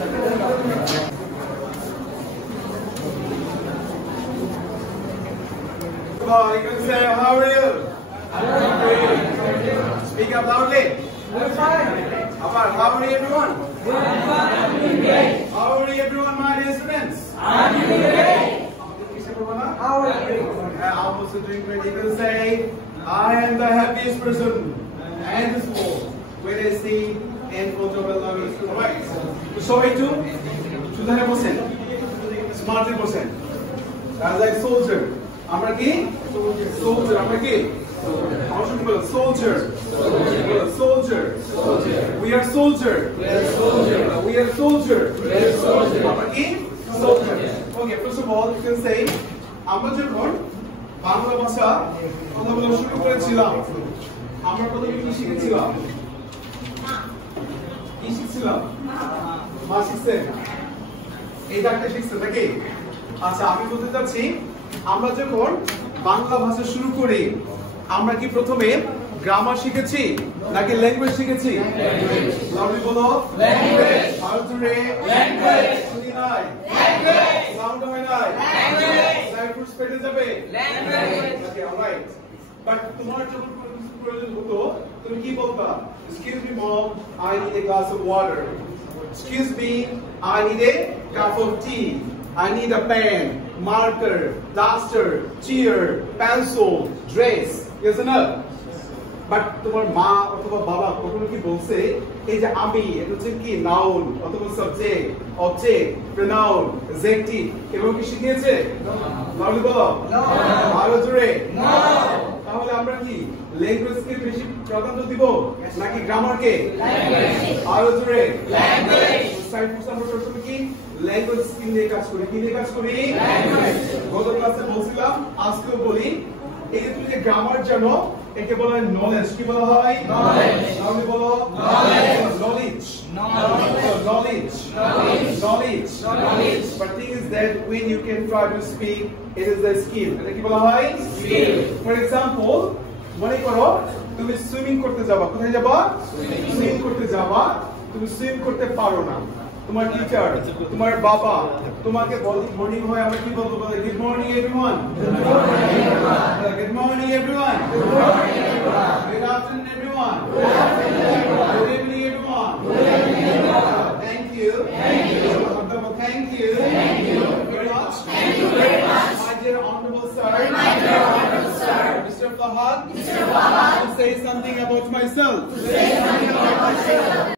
Come on, you can say, how are you? I'm great. Speak up loudly. I'm fine. How are you, everyone? I'm doing great. How are you, everyone, my dear students? I'm doing great. How are you? I'm also doing great. You can say, I am the happiest person in this world when I see and photo well loving. Alright. So I do the 100%. Smartly percent. As like soldier. আমরা কি soldier আমরা কি soldier we are soldier আমরা কি soldier okay first of all you can say আমরা যখন বাংলা ভাষা কথা বলা শুরু করেছিলাম আমরা প্রথমে কি শিখেছিলাম মা শিখছেন এই ডাকটা শিখছেন নাকি আচ্ছা আমি বলতে চাচ্ছি আমরা যখন বাংলা ভাষা শুরু করি আমরা কি প্রথমে গ্রামার শিখেছি নাকি ল্যাঙ্গুয়েজ শিখেছি লাউডলি বলো ল্যাঙ্গুয়েজ আর জোরে ল্যাঙ্গুয়েজ শুনি নাই ল্যাঙ্গুয়েজ সাউন্ড হয় নাই ল্যাঙ্গুয়েজ সাইফুস পেটে যাবে ল্যাঙ্গুয়েজ ওকে অলরাইট বাট তোমার যখন প্রয়োজন হতো তুমি কি বলতা excuse me mom I need a glass of water excuse me I need a cup of tea I need a pen, marker, duster, chair, pencil, dress. Yes or no? But তোমার মা অথবা বাবা কখনো কি বলছে এই যে আমি এটা হচ্ছে কি নাউন অথবা সাবজেক্ট অবজেক্ট প্রোনাউন অ্যাডজেক্টিভ এগুলো কি শিখিয়েছে তাহলে বলো না আরো জোরে না তাহলে আমরা কি ল্যাঙ্গুয়েজকে বেশি প্রাধান্য দিব নাকি গ্রামারকে ল্যাঙ্গুয়েজ আরো জোরে ল্যাঙ্গুয়েজ সাইফুস আমরা প্রথমে কি ল্যাঙ্গুয়েজ স্কিল নিয়ে কাজ করি কি নিয়ে কাজ করি ল্যাঙ্গুয়েজ গত ক্লাসে বলছিলাম আজকেও বলি এই যে তুমি যে গ্রামার জানো একে বলা হয় নলেজ কি বলা হয় নলেজ তাহলে বলো knowledge knowledge but thing is that when you can try to speak it is a skill এটা কি বলা হয় skill for example মনে করো তুমি সুইমিং করতে যাবা কোথায় যাবা সুইমিং করতে যাবা তুমি সুইম করতে পারো না তোমার টিচার তোমার বাবা তোমাকে মর্নিং হয় আমরা কি বলবো good morning everyone good morning everyone good afternoon everyone good evening everyone thank you very much my dear honorable sir Mr. Fahad to say something about myself